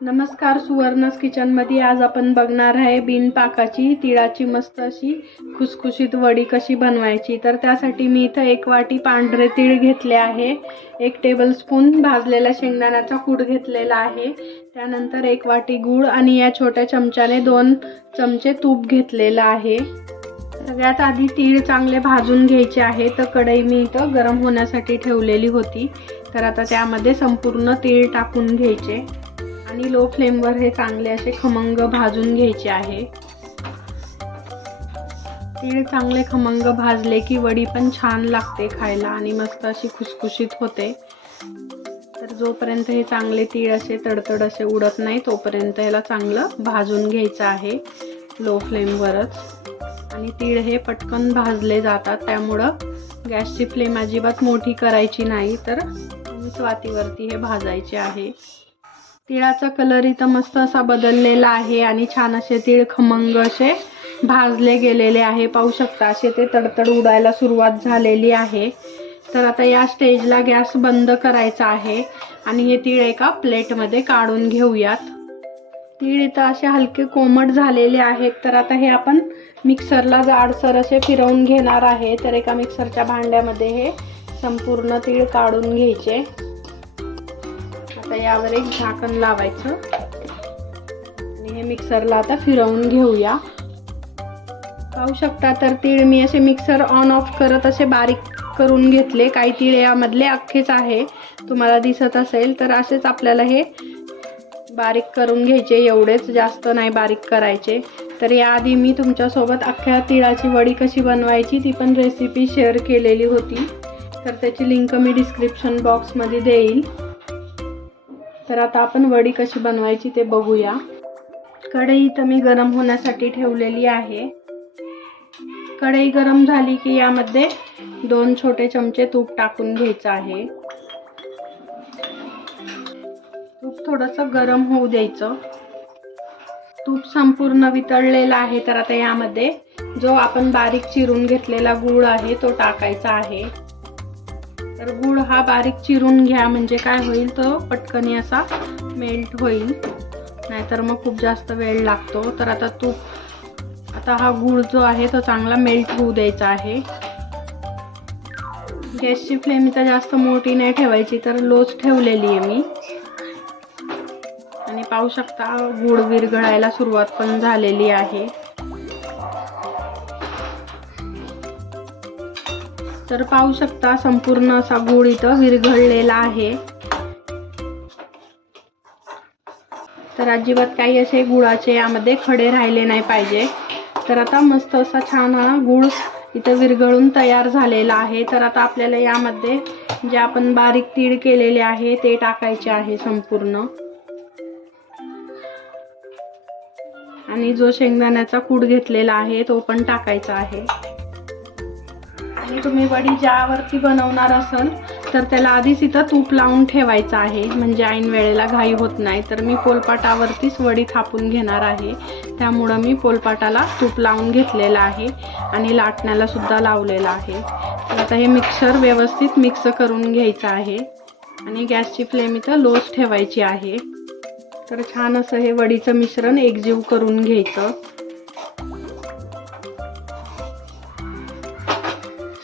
नमस्कार सुवर्णस किचनमध्ये आज आपण बघणार आहे बिनपाकाची तिळाची मस्त अशी खुसखुशीत वडी कशी बनवायची. तर त्यासाठी मी इथं एक वाटी पांढरे तीळ घेतले आहे. एक टेबलस्पून भाजलेला शेंगदाण्याचा कूट घेतलेला आहे. त्यानंतर एक वाटी गूळ आणि या छोट्या चमच्याने दोन चमचे तूप घेतलेलं आहे. सगळ्यात आधी तीळ चांगले भाजून घ्यायचे आहे. तर कढई मी इथं गरम होण्यासाठी ठेवलेली होती. तर आता त्यामध्ये संपूर्ण तीळ टाकून घ्यायचे. आणि लो फ्लेमवर हे चांगले असे खमंग भाजून घ्यायचे आहे. तीळ चांगले खमंग भाजले की वडी पण छान लागते खायला आणि मस्त अशी खुसखुशीत होते. तर जोपर्यंत हे चांगले तीळ असे तडतड असे उडत नाही तोपर्यंत याला चांगलं भाजून घ्यायचं आहे लो फ्लेमवरच आणि तीळ हे पटकन भाजले जातात त्यामुळं गॅसची फ्लेम अजिबात मोठी करायची नाही तर स्वातीवरती हे भाजायचे आहे. तिळाचा कलर इथं मस्त असा बदललेला आहे आणि छान असे तीळ खमंग असे भाजले गेलेले आहे. पाहू शकता असे ते तडतड उडायला सुरुवात झालेली आहे. तर आता या स्टेजला गॅस बंद करायचा आहे आणि हे तीळ एका प्लेटमध्ये काढून घेऊयात. तीळ इथं असे हलके कोमट झालेले आहेत. तर आता हे आपण मिक्सरला जाडसर असे फिरवून घेणार आहे. तर एका मिक्सरच्या भांड्यामध्ये हे संपूर्ण तीळ काढून घ्यायचे. आता यावर एक झाकण लावायचं. आणि हे मिक्सरला आता फिरवून घेऊया. पाहू शकता तर तीळ मी असे मिक्सर ऑन ऑफ करत असे बारीक करून घेतले. काही तीळ यामधले अख्खेच आहे. तुम्हाला दिसत असेल तर असेच आपल्याला हे बारीक करून घ्यायचे. एवढेच जास्त नाही बारीक करायचे. तर याआधी मी तुमच्यासोबत अख्ख्या तिळाची वडी कशी बनवायची ती पण रेसिपी शेअर केलेली होती. तर त्याची लिंक मी डिस्क्रिप्शन बॉक्समध्ये देईल. तर आता आपण वडी कशी बनवायची ते बघूया. कढई इथं मी गरम होण्यासाठी ठेवलेली आहे. कढई गरम झाली की यामध्ये दोन छोटे चमचे तूप टाकून घ्यायचं आहे. तूप थोडंसं गरम होऊ द्यायचं. तूप संपूर्ण वितळलेलं आहे तर आता यामध्ये जो आपण बारीक चिरून घेतलेला गूळ आहे तो टाकायचा आहे. तर गूळ हा बारीक चिरून घ्या म्हणजे काय होईल तो? पटकनी असा मेल्ट होईल. नाहीतर मग खूप जास्त वेळ लागतो. तर आता तूप आता हा गूळ जो आहे तो चांगला मेल्ट होऊ द्यायचा आहे. गॅसची फ्लेम इथं जास्त मोठी नाही ठेवायची तर लोच ठेवलेली आहे मी. आणि पाहू शकता गूळ विरघळायला सुरुवात पण झालेली आहे. तर पाहू शकता संपूर्ण असा गूळ इथं विरघळलेला आहे. तर अजिबात काही असे गुळाचे यामध्ये खडे राहिले नाही पाहिजे. तर आता मस्त असा छान हा गूळ इथं विरघळून तयार झालेला आहे. तर आता आपल्याला यामध्ये जे आपण बारीक तीळ केलेले आहे ते टाकायचे आहे संपूर्ण. आणि जो शेंगदाण्याचा कूड घेतलेला आहे तो पण टाकायचा आहे. आणि तुम्ही वडी ज्यावरती बनवणार असाल तर त्याला आधीच इथं तूप लावून ठेवायचं आहे. म्हणजे ऐन वेळेला घाई होत नाही. तर मी पोलपाटावरतीच वडी थापून घेणार आहे. त्यामुळं मी पोलपाटाला तूप लावून घेतलेलं आहे आणि लाटण्याला सुद्धा लावलेलं आहे. तर आता हे मिक्सर व्यवस्थित मिक्स करून घ्यायचं आहे. आणि गॅसची फ्लेम इथं लोच ठेवायची आहे. तर छान असं हे वडीचं मिश्रण एकजीव करून घ्यायचं.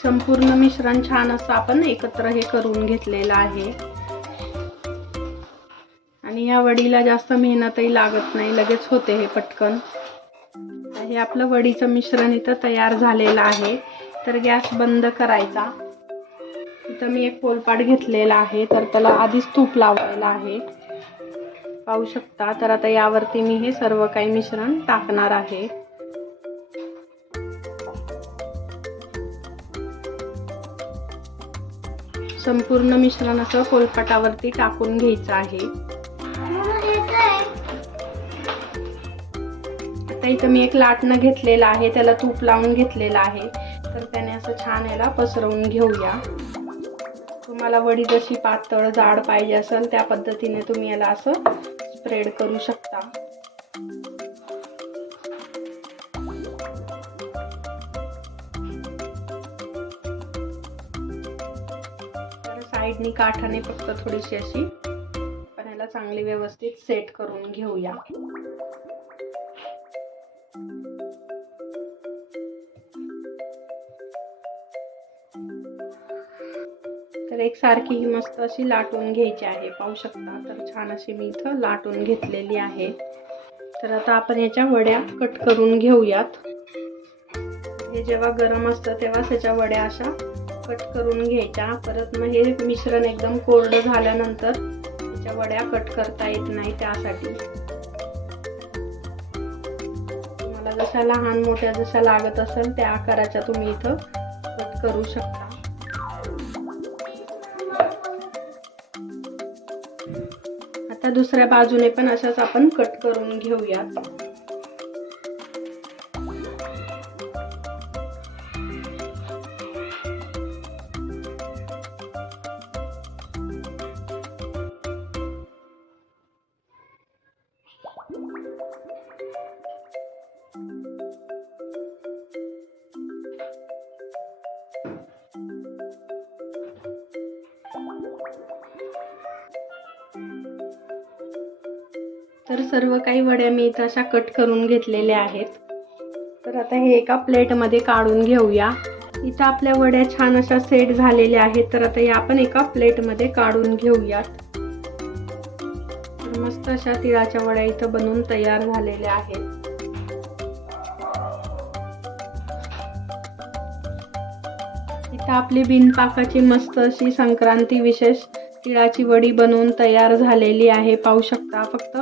संपूर्ण मिश्रण छान असं आपण एकत्र हे करून घेतलेलं आहे. आणि या वडीला जास्त मेहनतही लागत नाही लगेच होते हे पटकन. हे आपलं वडीचं मिश्रण इथं तयार झालेलं आहे. तर गॅस बंद करायचा. इथं मी एक पोलपाट घेतलेला आहे तर त्याला आधीच तूप लावायला आहे. पाहू शकता तर आता यावरती मी हे सर्व काही मिश्रण टाकणार आहे. संपूर्ण मिश्रण असं पोलपाटावरती टाकून घ्यायचं आहे. आता इथं मी एक लाटणं घेतलेलं आहे त्याला तूप लावून घेतलेलं आहे. तर त्याने असं छान याला पसरवून घेऊया. तुम्हाला वडी जशी पातळ जाड पाहिजे असेल त्या पद्धतीने तुम्ही याला असं स्प्रेड करू शकता. साईडनी काठाने फक्त थोडीशी अशी पण याला चांगली व्यवस्थित सेट करून घेऊया. तर एक सारखी ही मस्त अशी लाटून घ्यायची आहे. पाहू शकता तर छान अशी मी इथं लाटून घेतलेली आहे. तर आता आपण याच्या वड्या कट करून घेऊयात. हे जेव्हा गरम असतं तेव्हा त्याच्या वड्या अशा कट करून घ्यायच्या. परत मग हे मिश्रण एकदम कोरडं झाल्यानंतर त्याच्या वड्या कट करता येत नाही त्यासाठी. तुम्हाला जशा लहान मोठ्या जशा लागत असेल त्या आकाराच्या तुम्ही इथं कट करू शकता. आता दुसऱ्या बाजूने पण अशाच आपण कट करून घेऊयात. तर सर्व काही वड्या मी इथं अशा कट करून घेतलेल्या आहेत. तर आता हे एका प्लेटमध्ये काढून घेऊया. इथं आपल्या वड्या छान अशा सेट झालेल्या आहेत. तर आता या आपण एका प्लेटमध्ये काढून घेऊयात. तर मस्त अशा तिळाच्या वड्या इथं बनवून तयार झालेल्या आहेत. इथं आपली बिनपाकाची मस्त अशी संक्रांती विशेष तिळाची वडी बनवून तयार झालेली आहे. पाहू शकता फक्त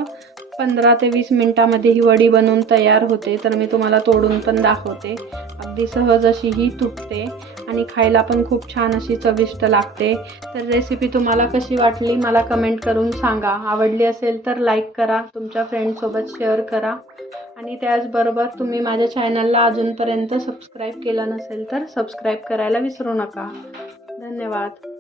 पंधरा ते वीस मिनटामध्ये ही वडी बनवून तयार होते तर मी तुम्हाला तोडून पण दाखवते. अगदी सहज अशी ही तुटते आणि खायला पण खूप छान अशी चविष्ट लागते. तर रेसिपी तुम्हाला कशी वाटली मला कमेंट करून सांगा. आवडली असेल तर लाईक करा तुमच्या फ्रेंडसोबत शेअर करा. आणि त्याचबरोबर तुम्ही माझ्या चॅनलला अजूनपर्यंत सबस्क्राईब केलं नसेल तर सबस्क्राईब करायला विसरू नका. धन्यवाद.